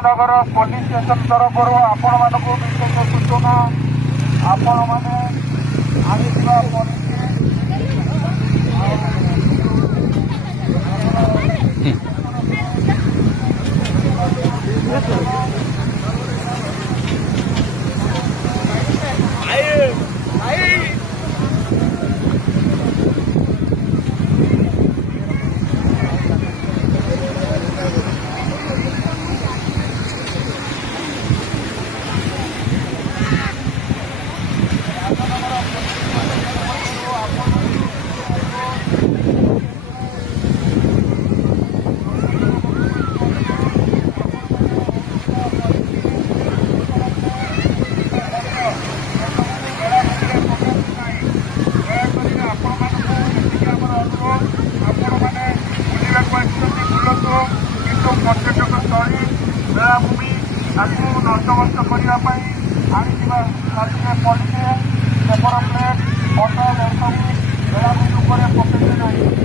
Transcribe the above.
Bhanjanagar police station तरफ आपण मानक विशेष सूचना आपण मैंने पर्यटक स्थली बेलाभूमि आपको नष्टवस्त करने आनी पॉलिसी पेपर प्लेट बटल सब बेलाभूमि पकड़े ना।